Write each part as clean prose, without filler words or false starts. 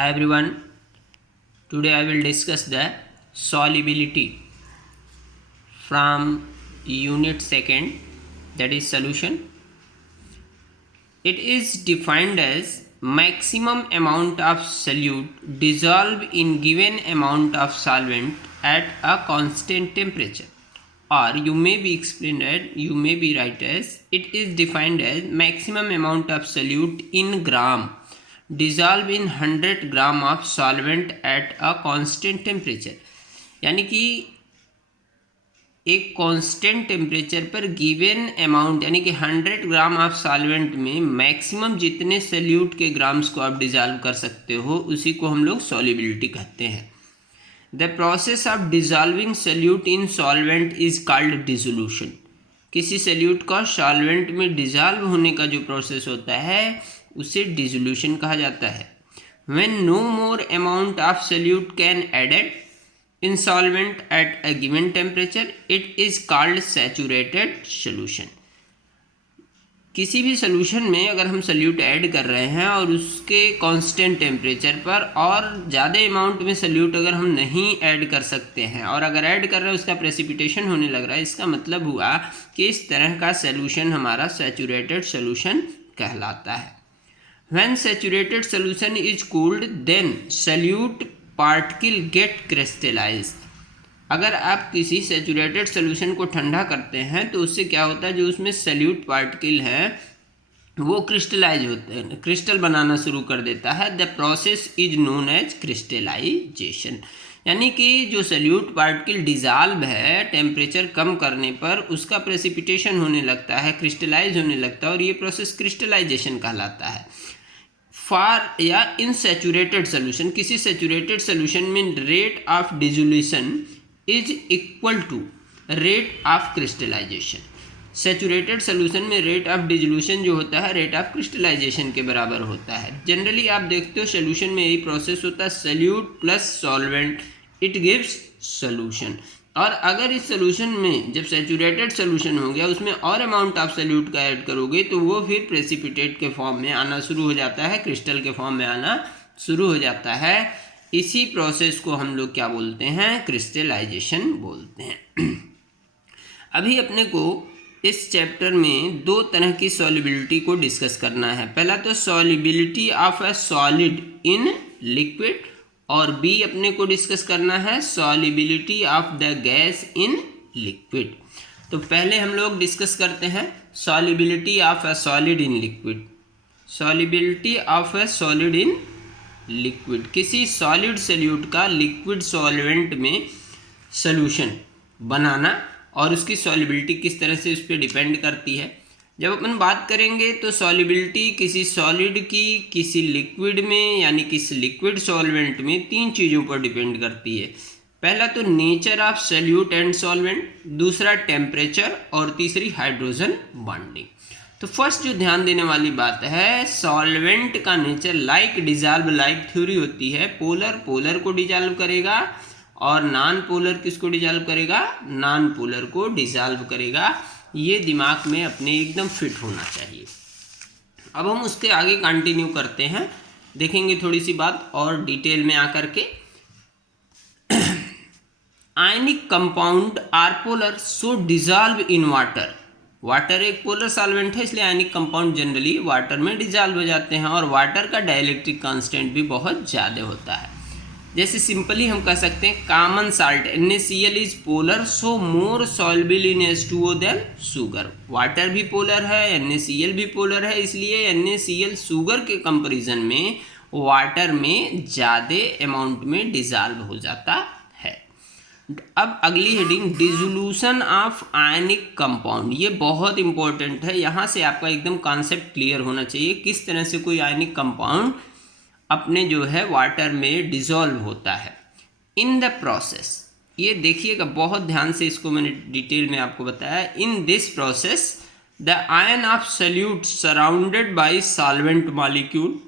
Hi everyone, today I will discuss the solubility from unit second, that is solution. It is defined as maximum amount of solute dissolved in given amount of solvent at a constant temperature, or you may be write as it is defined as maximum amount of solute in gram dissolve in 100 gram of solvent at a constant temperature, यानी कि एक constant temperature पर given amount यानी कि 100 gram of solvent में maximum जितने salute के grams को आप डिजॉल्व कर सकते हो उसी को हम लोग सॉल्युबिलिटी कहते हैं। The process of dissolving salute in solvent is called dissolution. किसी सल्यूट का सॉल्वेंट में डिजॉल्व होने का जो प्रोसेस होता है उसे डिसोल्यूशन कहा जाता है। When no more amount of solute can added in solvent at a given temperature it is called saturated solution. किसी भी सॉल्यूशन में अगर हम सल्यूट ऐड कर रहे हैं और उसके कांस्टेंट टेम्परेचर पर और ज़्यादा अमाउंट में सल्यूट अगर हम नहीं ऐड कर सकते हैं और अगर ऐड कर रहे हैं उसका प्रेसिपिटेशन होने लग रहा है, इसका मतलब हुआ कि इस तरह का सॉल्यूशन हमारा सैचुरेटेड सॉल्यूशन कहलाता है। When saturated solution is cooled, then solute particle get crystallized। अगर आप किसी सैचुरेटेड सोल्यूशन को ठंडा करते हैं तो उससे क्या होता है, जो उसमें सल्यूट पार्टिकल है वो क्रिस्टलाइज होते हैं, क्रिस्टल बनाना शुरू कर देता है। The process is known as crystallization, यानी कि जो सल्यूट पार्टिकल डिजॉल्व है टेम्परेचर कम करने पर उसका प्रेसिपिटेशन होने लगता है, क्रिस्टलाइज होने लगता है और ये प्रोसेस क्रिस्टलाइजेशन कहलाता है। फॉर या इन सैचुरेटेड सोल्यूशन, किसी सैचुरेटेड सोल्यूशन में rate of dissolution is equal to rate of crystallization. Saturated solution में रेट ऑफ डिसोल्यूशन जो होता है रेट ऑफ क्रिस्टलाइजेशन के बराबर होता है। जनरली आप देखते हो सोल्यूशन में यही प्रोसेस होता है, solute plus solvent it gives solution. और अगर इस सोल्यूशन में जब सैचुरेटेड सोल्यूशन हो गया उसमें और अमाउंट ऑफ सल्यूट का ऐड करोगे तो वो फिर प्रेसिपिटेट के फॉर्म में आना शुरू हो जाता है, क्रिस्टल के फॉर्म में आना शुरू हो जाता है। इसी प्रोसेस को हम लोग क्या बोलते हैं, क्रिस्टलाइजेशन बोलते हैं। अभी अपने को इस चैप्टर में दो तरह की सॉल्युबिलिटी को डिस्कस करना है। पहला तो solubility of a solid in liquid और बी अपने को डिस्कस करना है solubility of the gas in liquid. तो पहले हम लोग डिस्कस करते हैं solubility of a solid in liquid. Solubility of a solid in liquid, किसी सॉलिड सल्यूट का लिक्विड सॉल्वेंट में सॉल्यूशन बनाना और उसकी सॉल्युबिलिटी किस तरह से उस पर डिपेंड करती है। जब अपन बात करेंगे तो सॉल्युबिलिटी किसी सॉलिड की किसी लिक्विड में यानी किसी लिक्विड सॉल्वेंट में तीन चीज़ों पर डिपेंड करती है। पहला तो nature of solute and solvent, दूसरा टेम्परेचर और तीसरी हाइड्रोजन बॉन्डिंग। तो फर्स्ट जो ध्यान देने वाली बात है, सॉल्वेंट का nature like dissolve like theory होती है। पोलर पोलर को डिजॉल्व करेगा और नॉन पोलर किसको डिजॉल्व करेगा, नॉन पोलर को डिजॉल्व करेगा। ये दिमाग में अपने एकदम फिट होना चाहिए। अब हम उसके आगे कंटिन्यू करते हैं, देखेंगे थोड़ी सी बात और डिटेल में आकर के। Ionic compound are polar so dissolve in water. Water एक पोलर सॉल्वेंट है इसलिए आयनिक कंपाउंड जनरली वाटर में डिजॉल्व हो जाते हैं और वाटर का डाइलेक्ट्रिक कांस्टेंट भी बहुत ज़्यादा होता है। जैसे सिंपली हम कह सकते हैं common salt NaCl is polar so more soluble in H2O than sugar. Water भी पोलर है, NaCl भी पोलर है, इसलिए NaCl शुगर के कंपैरिजन में वाटर में ज़्यादा अमाउंट में डिजॉल्व हो जाता है। अब अगली heading dissolution of ionic compound, ये बहुत इंपॉर्टेंट है। यहाँ से आपका एकदम कॉन्सेप्ट क्लियर होना चाहिए किस तरह से कोई आयनिक कंपाउंड अपने जो है वाटर में डिसॉल्व होता है। इन द प्रोसेस, ये देखिएगा बहुत ध्यान से, इसको मैंने डिटेल में आपको बताया। इन this process the ion of solute surrounded by solvent molecule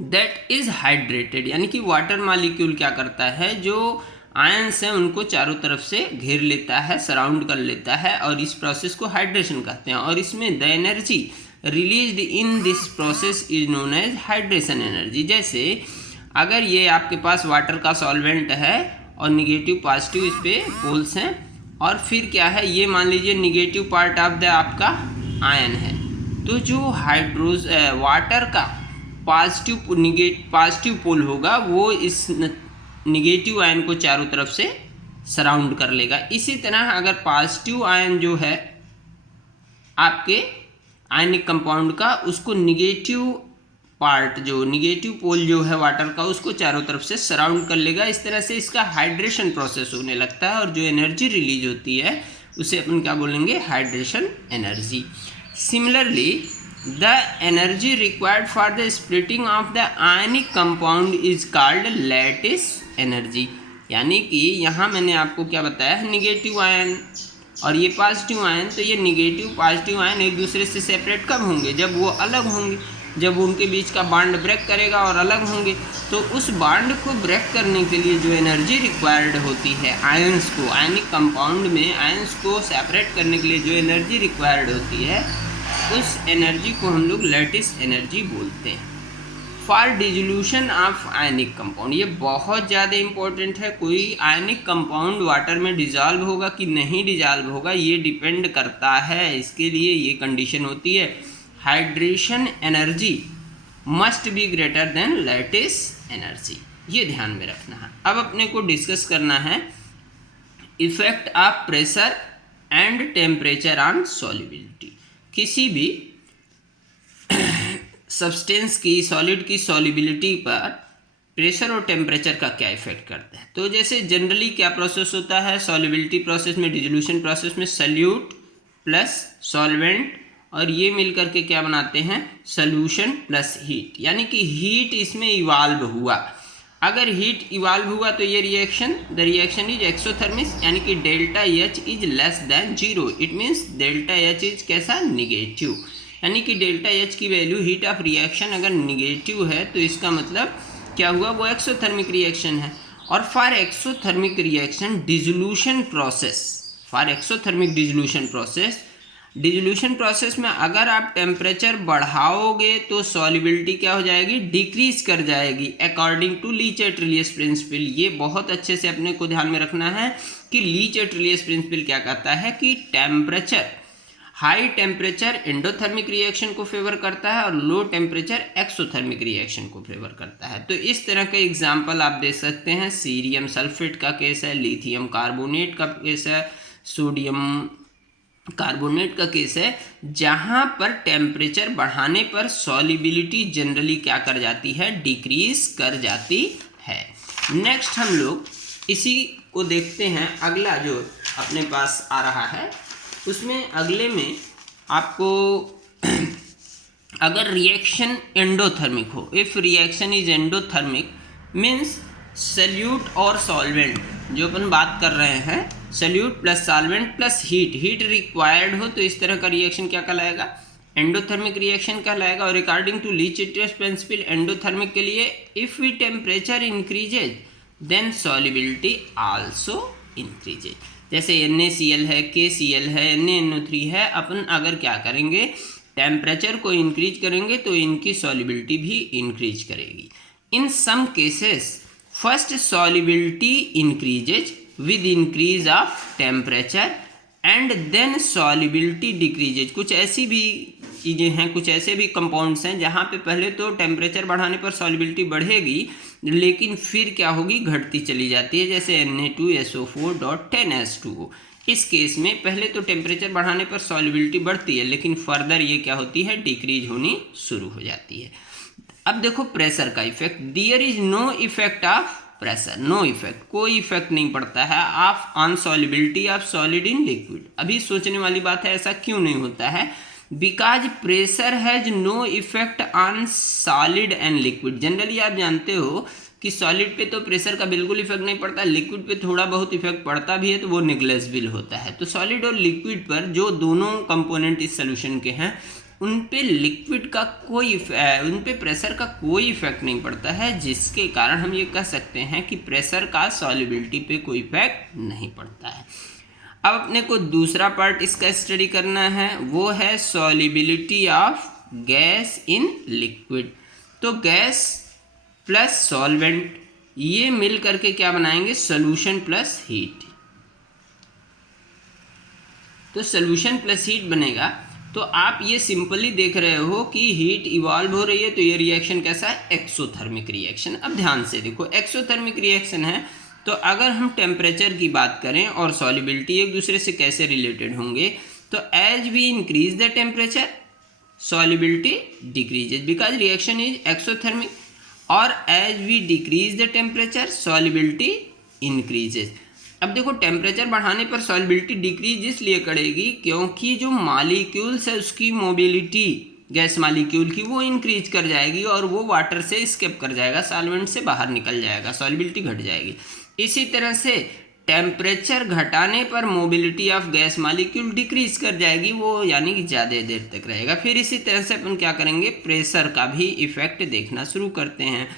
that is hydrated, यानी कि वाटर मॉलिक्यूल क्या करता है, जो आयन्स हैं उनको चारों तरफ से घेर लेता है, सराउंड कर लेता है और इस प्रोसेस को हाइड्रेशन कहते हैं। और इसमें the energy released in this process is known as hydration energy. जैसे अगर ये आपके पास वाटर का सॉल्वेंट है और निगेटिव पॉजिटिव इस पे पोल्स हैं, और फिर क्या है, ये मान लीजिए निगेटिव पार्ट ऑफ द आपका आयन है, तो जो वाटर का पॉजिटिव पोल होगा वो इस निगेटिव आयन को चारों तरफ से सराउंड कर लेगा। इसी तरह अगर पॉजिटिव आयन जो है आपके आयनिक कंपाउंड का, उसको निगेटिव पोल जो है वाटर का, उसको चारों तरफ से सराउंड कर लेगा। इस तरह से इसका हाइड्रेशन प्रोसेस होने लगता है और जो एनर्जी रिलीज होती है उसे अपन क्या बोलेंगे, hydration energy. Similarly the energy required for the splitting of the ionic compound is called lattice energy. यानी कि यहाँ मैंने आपको क्या बताया है, निगेटिव आयन और ये पॉजिटिव आयन, तो ये निगेटिव पॉजिटिव आयन एक दूसरे से सेपरेट कब होंगे, जब वो अलग होंगे, जब उनके बीच का बॉन्ड ब्रेक करेगा और अलग होंगे। तो उस बॉन्ड को ब्रेक करने के लिए जो एनर्जी रिक्वायर्ड होती है आयंस को, आयनिक कंपाउंड में आयंस को सेपरेट करने के लिए जो एनर्जी रिक्वायर्ड होती है, उस एनर्जी को हम लोग लैटिस एनर्जी बोलते हैं। For dissolution of ionic compound, ये बहुत ज़्यादा इंपॉर्टेंट है। कोई आयनिक कंपाउंड वाटर में डिजॉल्व होगा कि नहीं डिजॉल्व होगा, ये डिपेंड करता है, इसके लिए ये कंडीशन होती है, hydration energy must be greater than lattice energy. ये ध्यान में रखना है। अब अपने को डिस्कस करना है effect of pressure and temperature on solubility. किसी भी सब्सटेंस की, सॉलिड की सॉल्युबिलिटी पर प्रेशर और टेम्परेचर का क्या इफेक्ट करता है। तो जैसे जनरली क्या प्रोसेस होता है सॉल्युबिलिटी प्रोसेस में, डिसोल्यूशन प्रोसेस में, सल्यूट प्लस सॉल्वेंट और ये मिलकर के क्या बनाते हैं, सॉल्यूशन प्लस हीट, यानी कि हीट इसमें इवाल्व हुआ। अगर हीट इवाल्व हुआ तो ये reaction, the reaction is exothermic, यानी कि delta H is less than 0। It means delta H is कैसा, निगेटिव, यानी कि डेल्टा एच की वैल्यू हीट ऑफ रिएक्शन अगर निगेटिव है तो इसका मतलब क्या हुआ, वो एक्सोथर्मिक रिएक्शन है। और for exothermic reaction dissolution process, for exothermic dissolution process में अगर आप टेम्परेचर बढ़ाओगे तो सॉल्युबिलिटी क्या हो जाएगी, डिक्रीज कर जाएगी अकॉर्डिंग टू लीच-एट-रिलियस प्रिंसिपल। ये बहुत अच्छे से अपने को ध्यान में रखना है कि लीच-एट-रिलियस प्रिंसिपल क्या कहता है कि हाई टेम्परेचर एंडोथर्मिक रिएक्शन को फेवर करता है और लो टेम्परेचर एक्सोथर्मिक रिएक्शन को फेवर करता है। तो इस तरह के एग्जाम्पल आप दे सकते हैं, सीरियम सल्फेट का केस है, लिथियम कार्बोनेट का केस है, सोडियम कार्बोनेट का केस है, जहां पर टेम्परेचर बढ़ाने पर सॉल्युबिलिटी जनरली क्या कर जाती है, डिक्रीज कर जाती है। नेक्स्ट हम लोग इसी को देखते हैं, अगला जो अपने पास आ रहा है उसमें अगले में आपको अगर रिएक्शन एंडोथर्मिक हो, if reaction is endothermic means solute और सॉल्वेंट, जो अपन बात कर रहे हैं solute plus solvent plus heat required हो, तो इस तरह का रिएक्शन क्या कहलाएगा, एंडोथर्मिक रिएक्शन कहलाएगा। और according to Le Chatelier principle endothermic के लिए if we temperature increases then solubility also increases. जैसे NaCl है, KCl है, NaNO3 है, अपन अगर क्या करेंगे टेम्परेचर को इंक्रीज करेंगे तो इनकी सॉल्युबिलिटी भी इंक्रीज करेगी। In some cases first solubility increases with increase of temperature and then solubility decreases। कुछ ऐसी भी चीज़ें हैं, कुछ ऐसे भी कंपाउंड्स हैं जहाँ पे पहले तो टेम्परेचर बढ़ाने पर सॉल्युबिलिटी बढ़ेगी लेकिन फिर क्या होगी, घटती चली जाती है, जैसे Na2SO4.10H2O। इस केस में पहले तो टेम्परेचर बढ़ाने पर सॉल्युबिलिटी बढ़ती है लेकिन फर्दर ये क्या होती है, डिक्रीज होनी शुरू हो जाती है। अब देखो प्रेशर का effect, there is no effect of pressure, no effect, कोई इफेक्ट नहीं पड़ता है of on solubility of solid in liquid. अभी सोचने वाली बात है ऐसा क्यों नहीं होता है, because pressure has no effect on solid and liquid. Generally आप जानते हो कि सॉलिड पे तो प्रेशर का बिल्कुल इफेक्ट नहीं पड़ता, लिक्विड पे थोड़ा बहुत इफेक्ट पड़ता भी है तो वो नेग्लेजिबल होता है। तो सॉलिड और लिक्विड पर जो दोनों कंपोनेंट इस सोल्यूशन के हैं उन पे लिक्विड का उन पे प्रेशर का कोई इफेक्ट नहीं पड़ता है, जिसके कारण हम ये कह सकते हैं कि प्रेशर का सॉल्युबिलिटी पे कोई इफेक्ट नहीं पड़ता है। अब अपने को दूसरा पार्ट इसका स्टडी करना है, वो है solubility of gas in liquid. तो गैस प्लस सॉल्वेंट, ये मिल करके क्या बनाएंगे, सोल्यूशन प्लस हीट। तो सोल्यूशन प्लस हीट बनेगा। तो आप ये सिंपली देख रहे हो कि हीट इवॉल्व हो रही है, तो ये रिएक्शन कैसा है, एक्सोथर्मिक रिएक्शन। अब ध्यान से देखो, एक्सोथर्मिक रिएक्शन है तो अगर हम टेम्परेचर की बात करें और सॉल्युबिलिटी एक दूसरे से कैसे रिलेटेड होंगे, तो as we increase the temperature solubility decreases because reaction is exothermic, और as we decrease the temperature solubility increases। अब देखो टेम्परेचर बढ़ाने पर solubility डिक्रीज इसलिए करेगी क्योंकि जो मॉलिक्यूल्स है उसकी मोबिलिटी, गैस मॉलिक्यूल की, वो इंक्रीज कर जाएगी और वो वाटर से स्केप कर जाएगा, सॉल्वेंट से बाहर निकल जाएगा, solubility घट जाएगी। इसी तरह से टेम्परेचर घटाने पर mobility of gas molecule decrease कर जाएगी, वो यानी कि ज़्यादा देर तक रहेगा। फिर इसी तरह से अपन क्या करेंगे, प्रेशर का भी इफेक्ट देखना शुरू करते हैं।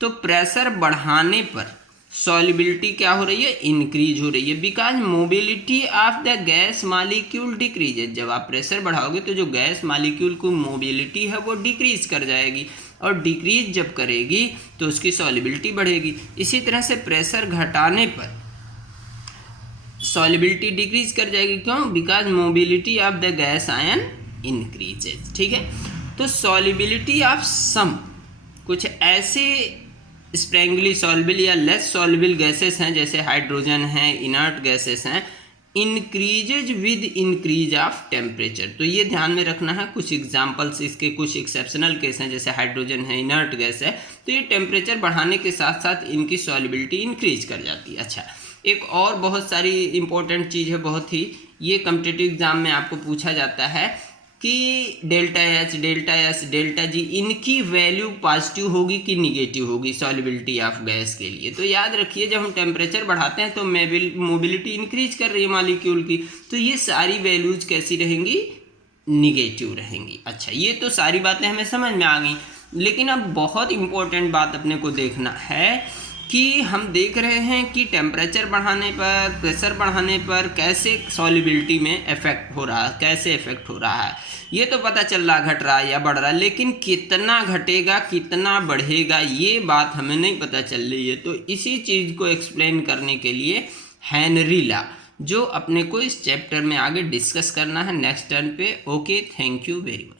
तो प्रेशर बढ़ाने पर सॉल्युबिलिटी क्या हो रही है, इंक्रीज हो रही है, because mobility of the gas molecule decreases. जब आप प्रेशर बढ़ाओगे तो जो गैस मॉलिक्यूल की मोबिलिटी है वो डिक्रीज कर जाएगी, और डिक्रीज जब करेगी तो उसकी सॉल्युबिलिटी बढ़ेगी। इसी तरह से प्रेशर घटाने पर सॉल्युबिलिटी डिक्रीज कर जाएगी, क्यों, because mobility of the gas ion increases. ठीक है, तो सॉल्युबिलिटी ऑफ सम कुछ ऐसे स्प्रैंगली सॉल्युबल या लेस सॉल्युबल गैसेस हैं, जैसे हाइड्रोजन हैं, इनर्ट गैसेस हैं, increases with increase of temperature. तो ये ध्यान में रखना है। कुछ एग्जांपल्स इसके, कुछ एक्सेप्शनल केस हैं, जैसे हाइड्रोजन है, इनर्ट गैस है, तो ये टेम्परेचर बढ़ाने के साथ साथ इनकी सॉल्युबिलिटी इंक्रीज कर जाती है। अच्छा, एक और बहुत सारी इंपॉर्टेंट चीज़ है, बहुत ही, ये कॉम्पिटिटिव एग्जाम में आपको पूछा जाता है कि delta H, delta S, delta G, इनकी वैल्यू पॉजिटिव होगी कि निगेटिव होगी सॉल्युबिलिटी ऑफ गैस के लिए। तो याद रखिए, जब हम टेम्परेचर बढ़ाते हैं तो मोबिलिटी इंक्रीज कर रही है मॉलिक्यूल की, तो ये सारी वैल्यूज कैसी रहेंगी, निगेटिव रहेंगी। अच्छा, ये तो सारी बातें हमें समझ में आ गई, लेकिन अब बहुत इंपॉर्टेंट बात अपने को देखना है कि हम देख रहे हैं कि टेम्परेचर बढ़ाने पर, प्रेशर बढ़ाने पर कैसे सॉल्युबिलिटी में इफेक्ट हो रहा है, कैसे इफेक्ट हो रहा है, ये तो पता चल रहा, घट रहा है या बढ़ रहा है, लेकिन कितना घटेगा कितना बढ़ेगा ये बात हमें नहीं पता चल रही है। तो इसी चीज़ को एक्सप्लेन करने के लिए हेनरी लॉ, जो अपने को इस चैप्टर में आगे डिस्कस करना है नेक्स्ट टर्न पे। Okay, thank you very much.